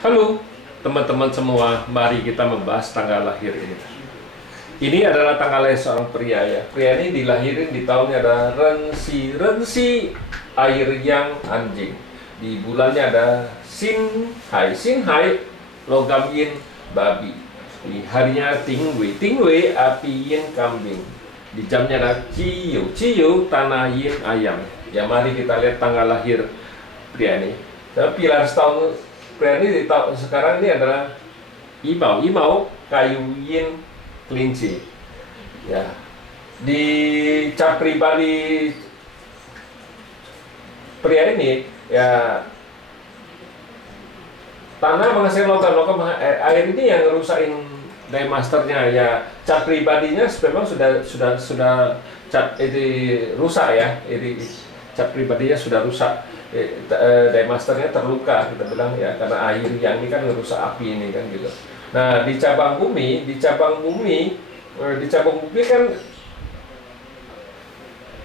Halo teman-teman semua, mari kita membahas tanggal lahir ini. Ini adalah tanggal lahir seorang pria ya. Pria ini dilahirin di tahunnya ada Rensi, Rensi air yang anjing. Di bulannya ada Sinhai, Sinhai logam yin babi. Di harinya Tingwei, Tingwei api yin kambing. Di jamnya ada Ciyu, Ciyu tanah yin ayam. Ya mari kita lihat tanggal lahir pria ini. Pilar setahun pria ini sekarang ini adalah Imau, Imau kayu yin kelinci. Ya, di cap pribadi pria ini ya tanah menghasilkan logam air ini yang ngerusakin day masternya ya. Cap pribadinya memang sudah cap ini rusak ya. Ini cap pribadinya sudah rusak. Day masternya terluka kita bilang ya, karena air yang ini kan merusak api ini kan gitu. Nah di cabang bumi kan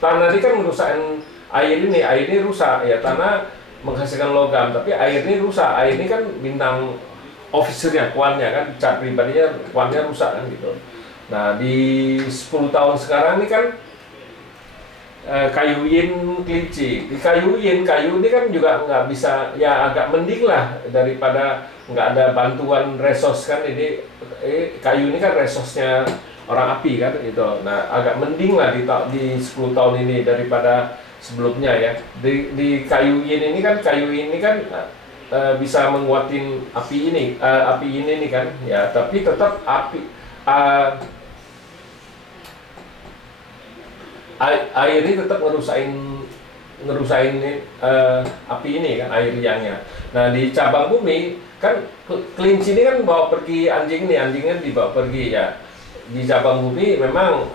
tanah ini kan merusak air ini rusak ya, tanah menghasilkan logam tapi air ini rusak. Air ini kan bintang officernya, kuannya kan, cap pribadinya kuannya rusak kan gitu. Nah di 10 tahun sekarang ini kan kayu yin kelinci. Di kayu ini kan juga nggak bisa ya, agak mending lah daripada nggak ada bantuan resos kan. Ini kayu ini kan resosnya orang api kan gitu. Nah agak mending lah di 10 tahun ini daripada sebelumnya ya. Di kayu ini kan bisa menguatin api ini kan ya, tapi tetap api air ini tetap ngerusain api ini kan, air yangnya. Nah di cabang bumi kan kelinci ini kan bawa pergi anjing ini, anjingnya dibawa pergi ya. Di cabang bumi memang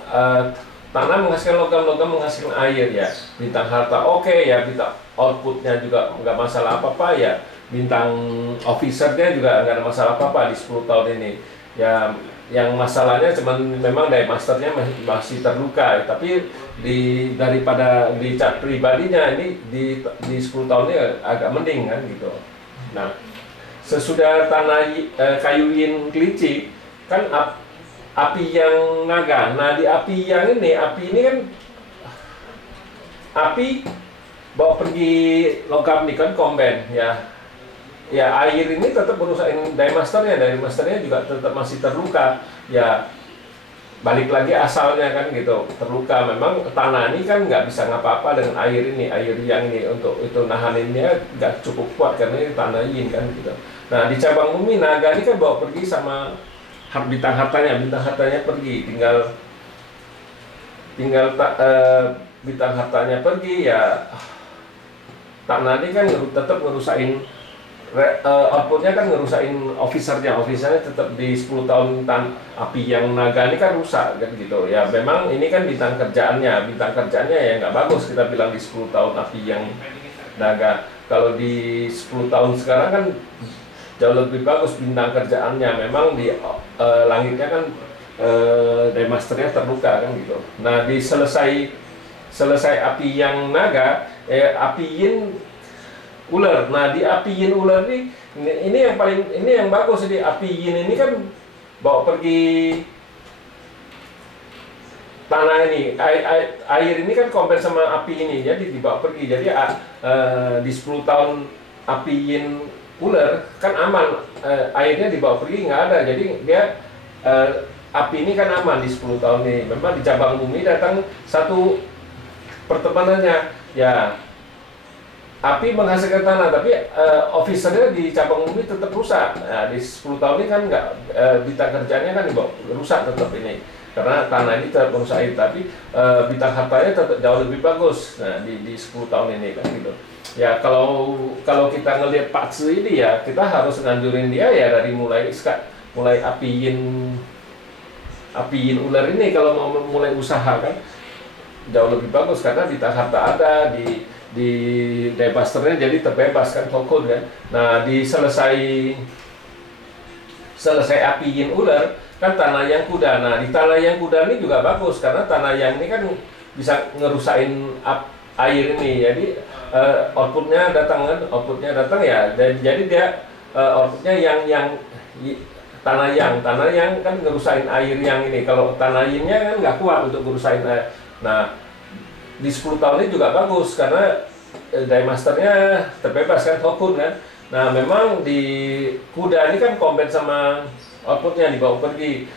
tanah menghasilkan logam menghasilkan air ya. Bintang harta oke ya, bintang outputnya juga nggak masalah apa-apa ya. Bintang officernya juga nggak ada masalah apa-apa di 10 tahun ini ya. Yang masalahnya cuman memang day masternya masih terluka, tapi daripada di cat pribadinya ini di 10 tahun ini agak mending kan gitu. Nah sesudah tanah kayu yin kelinci kan api yang naga. Nah di api ini kan api bawa pergi logam nih kan, combine ya. Ya air ini tetap merusakin day masternya juga tetap masih terluka ya. Balik lagi asalnya kan gitu, terluka. Memang tanah ini kan nggak bisa ngapa-apa dengan air yang ini, untuk itu nahaninnya nggak cukup kuat karena ini tanah yin kan gitu. Nah di cabang bumi naga ini kan bawa pergi sama bintang hartanya pergi, tinggal bintang hartanya pergi ya. Tanah ini kan tetap ngerusain outputnya kan ngerusain officernya tetap di 10 tahun api yang naga ini kan rusak kan gitu ya. Memang ini kan bintang kerjaannya ya nggak bagus kita bilang di 10 tahun api yang naga. Kalau di 10 tahun sekarang kan jauh lebih bagus bintang kerjaannya. Memang di langitnya kan day masternya terluka kan gitu. Nah di selesai api yang naga api yin ular. Nah di api yin ular ini yang bagus. Di api yin ini kan bawa pergi tanah ini, air ini kan compare sama api ini, jadi dibawa pergi. Jadi di 10 tahun api yin ular kan aman, airnya dibawa pergi nggak ada. Jadi dia api ini kan aman di 10 tahun ini. Memang di cabang bumi datang satu pertemanannya ya, api menghasilkan tanah, tapi officernya di cabang bumi tetap rusak. Nah, di 10 tahun ini kan nggak, bintang kerjanya kan dibawa rusak tetap ini, karena tanah ini tetap merusak air, tapi bintang hartanya tetap jauh lebih bagus. Nah di 10 tahun ini kan gitu. Ya kalau kita ngelihat Pak Tzu ini ya, kita harus nganjurin dia ya dari mulai api yin ular ini kalau mau mulai usaha kan jauh lebih bagus, karena bintang harta ada di day masternya, jadi terbebas kan, fokus kan. Nah di selesai api yin ular kan tanah yang kuda. Nah di tanah yang kuda ini juga bagus, karena tanah yang ini kan bisa ngerusain air ini. Jadi outputnya datang ya, jadi dia outputnya tanah yang kan ngerusain air yang ini. Kalau tanah yinnya kan nggak kuat untuk ngerusain air. Nah, di 10 tahun ini juga bagus karena Daymasternya terbebas kan, Hokun kan. Nah, memang di kuda ini kan combat sama outputnya dibawa pergi.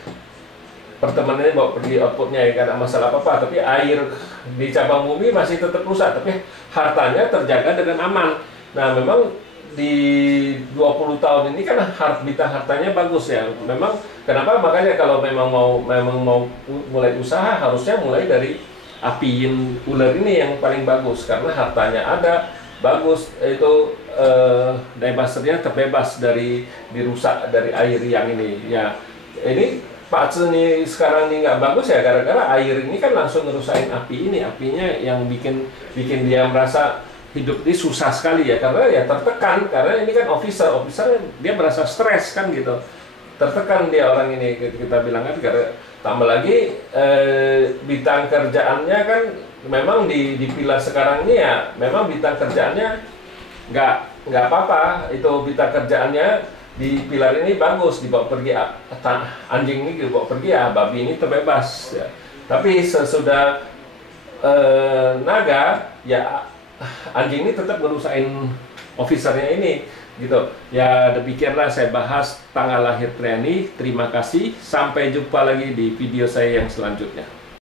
Pertemanannya bawa pergi outputnya, ya kan ada masalah apa-apa, tapi air di cabang bumi masih tetap rusak, tapi hartanya terjaga dengan aman. Nah, memang di 20 tahun ini kan hartanya bagus ya. Memang kenapa, makanya kalau memang mau mulai usaha harusnya mulai dari apiin ular ini yang paling bagus karena hartanya ada bagus, itu Daymasternya terbebas dari dirusak dari air yang ini ya. Ini Pak Tzu nih sekarang ini nggak bagus ya gara-gara air ini kan langsung ngerusain apinya yang bikin dia merasa hidup ini susah sekali ya, karena ya tertekan, karena ini kan officer dia merasa stres kan gitu, tertekan dia orang ini, kita bilang kan. Karena tambah lagi bidang kerjaannya kan memang di pilar sekarang ini ya, memang bidang kerjaannya nggak apa-apa, itu bidang kerjaannya di pilar ini bagus, dibawa pergi anjing ini dibawa pergi ya, babi ini terbebas ya. Tapi sesudah naga ya, anjing ini tetap ngerusain officernya ini gitu ya. Demikianlah saya bahas tanggal lahir Triani. Terima kasih, sampai jumpa lagi di video saya yang selanjutnya.